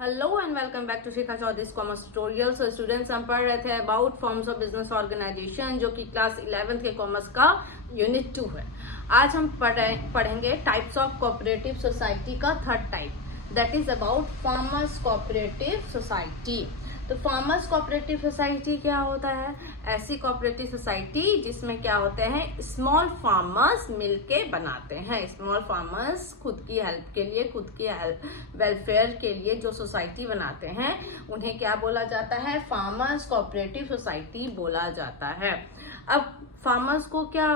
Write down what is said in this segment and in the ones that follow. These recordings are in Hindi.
Hello and welcome back to Shikha Chaudhary's commerce tutorial. So students, हम पढ़ रहे थे about forms of business organization, जो कि क्लास 11th के कॉमर्स का यूनिट 2 है। आज हम पढ़ेंगे टाइप्स ऑफ कोऑपरेटिव सोसाइटी का third type, that is about farmers cooperative society. तो फार्मर्स कोऑपरेटिव सोसाइटी क्या होता है? ऐसी कोऑपरेटिव सोसाइटी जिसमें क्या होते हैं, स्मॉल फार्मर्स मिलके बनाते हैं। स्मॉल फार्मर्स खुद की हेल्प के लिए, खुद की वेलफेयर के लिए जो सोसाइटी बनाते हैं, उन्हें क्या बोला जाता है? फार्मर्स कोऑपरेटिव सोसाइटी बोला जाता है। अब फार्मर्स को क्या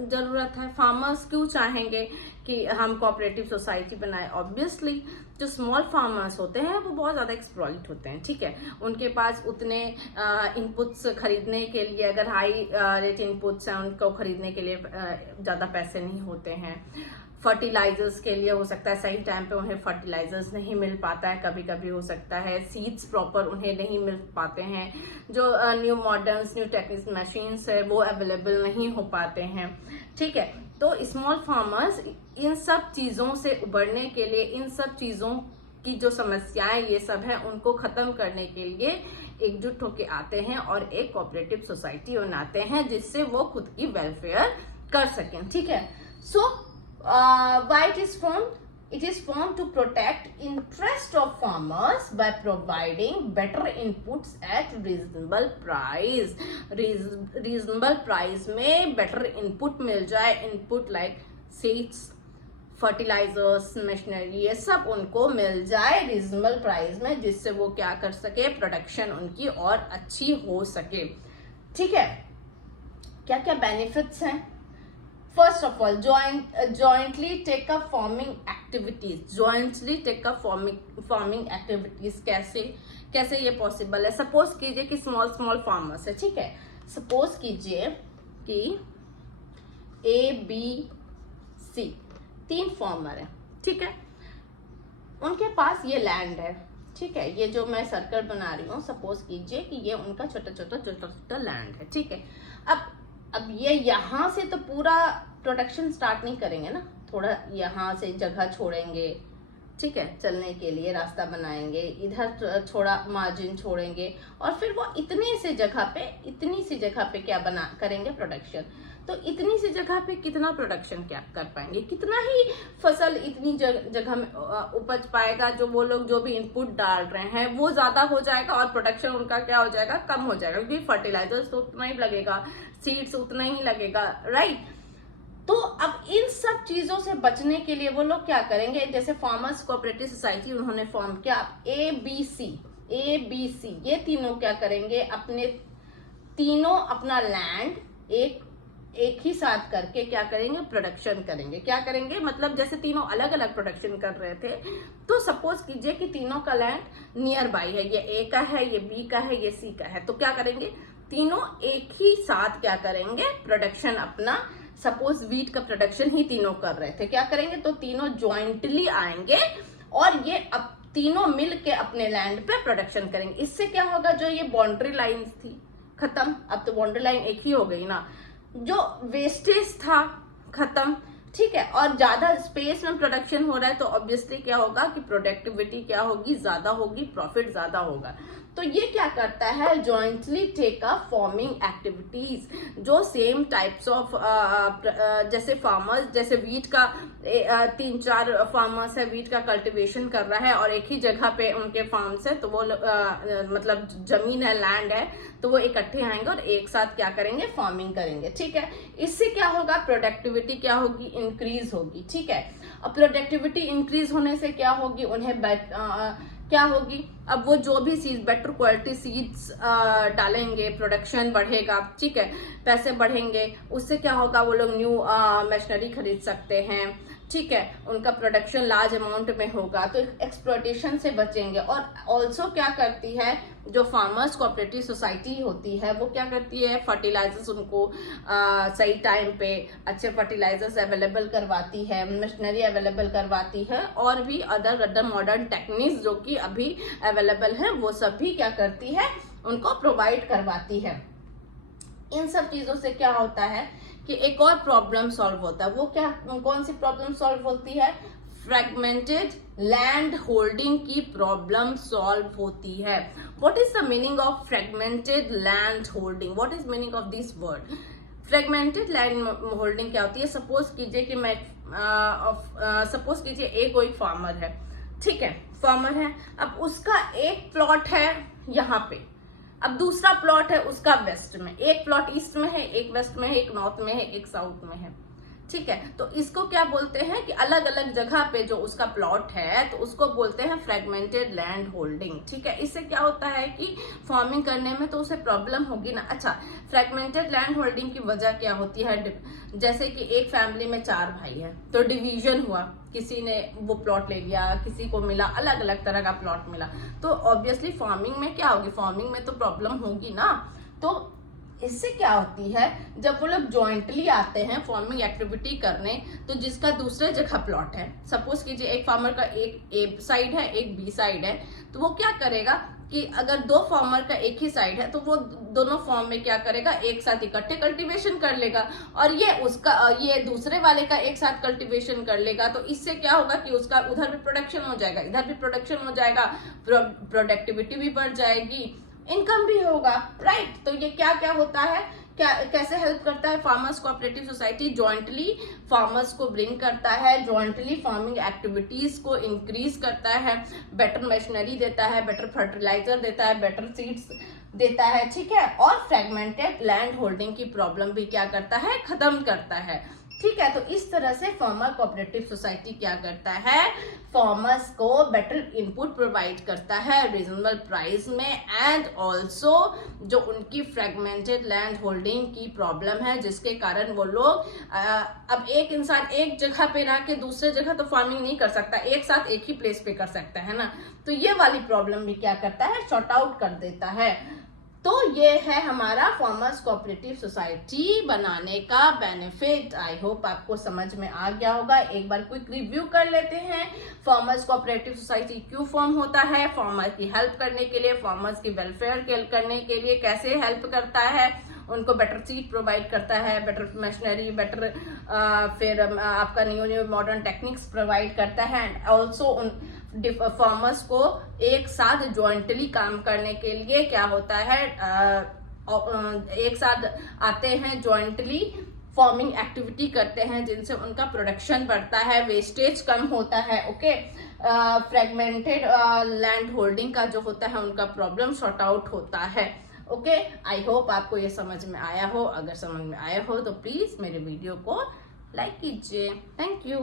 जरूरत है? फार्मर्स क्यों चाहेंगे कि हम कोऑपरेटिव सोसाइटी बनाए? ऑब्वियसली जो स्मॉल फार्मर्स होते हैं वो बहुत ज्यादा एक्सप्लॉइट होते हैं, ठीक है। उनके पास उतने इनपुट्स खरीदने के लिए, अगर हाई रेट इनपुट्स हैं, उनको खरीदने के लिए ज्यादा पैसे नहीं होते हैं। फर्टिलाइजर्स के लिए हो सकता है सही टाइम पे उन्हें फर्टिलाइजर्स नहीं मिल पाता है, कभी कभी हो सकता है सीड्स प्रॉपर उन्हें नहीं मिल पाते हैं, जो न्यू मॉडर्न्स न्यू टेक्निक मशीन्स है वो अवेलेबल नहीं हो पाते हैं, ठीक है। तो स्मॉल फार्मर्स इन सब चीजों से उबरने के लिए, इन सब चीजों की जो समस्याएं ये सब है उनको खत्म करने के लिए एकजुट होके आते हैं और एक कोऑपरेटिव सोसाइटी बनाते हैं जिससे वो खुद की वेलफेयर कर सकें, ठीक है। सो why it is formed? It is formed to protect interest of farmers by providing better inputs at reasonable price. Reasonable price में better input मिल जाए, input like seeds, fertilizers, machinery, ये सब उनको मिल जाए रीजनेबल प्राइस में, जिससे वो क्या कर सके, प्रोडक्शन उनकी और अच्छी हो सके, ठीक है। क्या क्या बेनिफिट्स हैं? First of all, jointly take up farming activities. jointly take up farming activities कैसे ये पॉसिबल है? सपोज कीजिए कि स्मॉल फार्मर्स है, ठीक है। सपोज कीजिए कि ABC 3 फार्मर है, ठीक है। उनके पास ये लैंड है, ठीक है। ये जो मैं सर्कल बना रही हूँ, सपोज कीजिए कि ये उनका छोटा छोटा लैंड है, ठीक है। अब ये यहाँ से तो पूरा प्रोडक्शन स्टार्ट नहीं करेंगे ना, थोड़ा यहाँ से जगह छोड़ेंगे, ठीक है, चलने के लिए रास्ता बनाएंगे, इधर थोड़ा मार्जिन छोड़ेंगे, और फिर वो इतनी सी जगह पे क्या करेंगे, प्रोडक्शन। तो इतनी सी जगह पे कितना प्रोडक्शन क्या कर पाएंगे? कितना ही फसल इतनी जगह में उपज पाएगा? जो वो लोग जो भी इनपुट डाल रहे हैं वो ज्यादा हो जाएगा और प्रोडक्शन उनका क्या हो जाएगा, कम हो जाएगा, क्योंकि फर्टिलाइजर्स तो उतना ही लगेगा, सीड्स उतना ही लगेगा, राइट। तो अब इन सब चीजों से बचने के लिए वो लोग क्या करेंगे? जैसे फार्मर्स कोऑपरेटिव सोसाइटी उन्होंने फॉर्म किया, ABC ये तीनों क्या करेंगे, तीनों अपना लैंड एक ही साथ करके क्या करेंगे, प्रोडक्शन करेंगे। क्या करेंगे मतलब, जैसे तीनों अलग अलग प्रोडक्शन कर रहे थे, तो सपोज कीजिए कि तीनों का लैंड नियर बाई है, ये A का है, ये B का है, ये C का है। तो क्या करेंगे, तीनों एक ही साथ क्या करेंगे, प्रोडक्शन अपना, सपोज वीट का प्रोडक्शन ही तीनों कर रहे थे, क्या करेंगे, तो तीनों ज्वाइंटली आएंगे और ये अब तीनों मिल के अपने लैंड पे प्रोडक्शन करेंगे। इससे क्या होगा, जो ये बाउंड्री लाइन थी खत्म, अब तो बाउंड्री लाइन एक ही हो गई ना, जो वेस्टेज था खत्म, ठीक है। और ज्यादा स्पेस में प्रोडक्शन हो रहा है तो ऑब्वियसली क्या होगा कि प्रोडक्टिविटी क्या होगी, ज्यादा होगी, प्रॉफिट ज्यादा होगा। तो ये क्या करता है, jointly take up farming activities, जो सेम टाइप्स ऑफ जैसे फार्मर्स, जैसे वीट का 3-4 फार्मर्स है, वीट का कल्टीवेशन कर रहा है और एक ही जगह पे उनके फार्म्स है, तो वो मतलब जमीन है, लैंड है, तो वो इकट्ठे आएंगे और एक साथ क्या करेंगे, फार्मिंग करेंगे, ठीक है। इससे क्या होगा, प्रोडक्टिविटी क्या होगी, इंक्रीज होगी, ठीक है। अब प्रोडक्टिविटी इंक्रीज होने से क्या होगी, उन्हें क्या होगी, अब वो जो भी सीड्स, बेटर क्वालिटी सीड्स डालेंगे, प्रोडक्शन बढ़ेगा, ठीक है, पैसे बढ़ेंगे, उससे क्या होगा, वो लोग न्यू मशीनरी खरीद सकते हैं, ठीक है, उनका प्रोडक्शन लार्ज अमाउंट में होगा, तो एक्सप्लॉयटेशन से बचेंगे। और ऑल्सो क्या करती है, जो फार्मर्स कोऑपरेटिव सोसाइटी होती है वो क्या करती है, फर्टिलाइजर्स उनको सही टाइम पे अच्छे फर्टिलाइजर्स अवेलेबल करवाती है, मशीनरी अवेलेबल करवाती है, और भी अदर मॉडर्न टेक्निक्स जो कि अभी अवेलेबल है वो सब भी क्या करती है, उनको प्रोवाइड करवाती है। इन सब चीजों से क्या होता है कि एक और प्रॉब्लम सॉल्व होता है। वो क्या, कौन सी प्रॉब्लम सॉल्व होती है, फ्रेगमेंटेड लैंड होल्डिंग की प्रॉब्लम सॉल्व होती है। What is the meaning of fragmented land holding? What is meaning of this word? Fragmented land holding क्या होती है? सपोज कीजिए कि मैं सपोज कीजिए कोई फार्मर है, ठीक है, फार्मर है, अब उसका एक प्लॉट है यहाँ पे, अब दूसरा प्लॉट है उसका वेस्ट में, एक प्लॉट ईस्ट में है, एक वेस्ट में है, एक नॉर्थ में है, एक साउथ में है, ठीक है। तो इसको क्या बोलते हैं कि अलग अलग जगह पे जो उसका प्लॉट है तो उसको बोलते हैं फ्रेगमेंटेड लैंड होल्डिंग, ठीक है। इससे क्या होता है कि फार्मिंग करने में तो उसे प्रॉब्लम होगी ना। अच्छा, फ्रेगमेंटेड लैंड होल्डिंग की वजह क्या होती है? जैसे कि एक फैमिली में 4 भाई है तो डिवीजन हुआ, किसी ने वो प्लॉट ले लिया, किसी को मिला, अलग अलग तरह का प्लॉट मिला, तो ऑब्वियसली फार्मिंग में क्या होगी? फार्मिंग में तो प्रॉब्लम होगी ना। तो इससे क्या होती है, जब वो लोग जॉइंटली आते हैं फार्मिंग एक्टिविटी करने, तो जिसका दूसरे जगह प्लॉट है, सपोज कीजिए एक फार्मर का एक ए साइड है, एक बी साइड है, तो वो क्या करेगा कि अगर 2 फार्मर का एक ही साइड है तो वो दोनों फार्म में क्या करेगा, एक साथ इकट्ठे कल्टीवेशन कर लेगा, और ये दूसरे वाले का एक साथ कल्टीवेशन कर लेगा। तो इससे क्या होगा कि उसका उधर भी प्रोडक्शन हो जाएगा, इधर भी प्रोडक्शन हो जाएगा, प्रोडक्टिविटी भी बढ़ जाएगी, इनकम भी होगा, राइट। तो ये क्या क्या होता है, कैसे हेल्प करता है? Farmers cooperative society jointly farmers को ब्रिंग करता है, जॉइंटली फार्मिंग एक्टिविटीज को इंक्रीज करता है, बेटर मशीनरी देता है, बेटर फर्टिलाइजर देता है, बेटर सीड्स देता है, ठीक है। और फ्रेगमेंटेड लैंड होल्डिंग की प्रॉब्लम भी क्या करता है? खत्म करता है, ठीक है। तो इस तरह से फार्मर कोऑपरेटिव सोसाइटी क्या करता है? फार्मर्स को बेटर इनपुट प्रोवाइड करता है रीजनेबल प्राइस में, एंड ऑल्सो जो उनकी फ्रेगमेंटेड लैंड होल्डिंग की प्रॉब्लम है, जिसके कारण वो लोग अब एक इंसान एक जगह पे रह के दूसरे जगह तो फार्मिंग नहीं कर सकता, एक साथ एक ही प्लेस पे कर सकता है ना, तो ये वाली प्रॉब्लम भी क्या करता है? शॉर्ट आउट कर देता है। तो ये है हमारा फार्मर्स कोऑपरेटिव सोसाइटी बनाने का बेनिफिट। आई होप आपको समझ में आ गया होगा। एक बार क्विक रिव्यू कर लेते हैं, फार्मर्स कोऑपरेटिव सोसाइटी क्यों फॉर्म होता है, फार्मर की हेल्प करने के लिए, फार्मर्स की वेलफेयर करने के लिए, कैसे हेल्प करता है, उनको बेटर सीड प्रोवाइड करता है, बेटर मशीनरी, बेटर फिर आपका न्यू मॉडर्न टेक्निक्स प्रोवाइड करता है, एंड ऑल्सो उन फार्मर्स को एक साथ जॉइंटली काम करने के लिए क्या होता है, एक साथ आते हैं, जॉइंटली फार्मिंग एक्टिविटी करते हैं, जिनसे उनका प्रोडक्शन बढ़ता है, वेस्टेज कम होता है, ओके। फ्रेगमेंटेड लैंड होल्डिंग का जो होता है उनका प्रॉब्लम सॉर्ट आउट होता है, ओके। आई होप आपको ये समझ में आया हो। अगर समझ में आया हो तो प्लीज मेरे वीडियो को लाइक कीजिए। Thank you.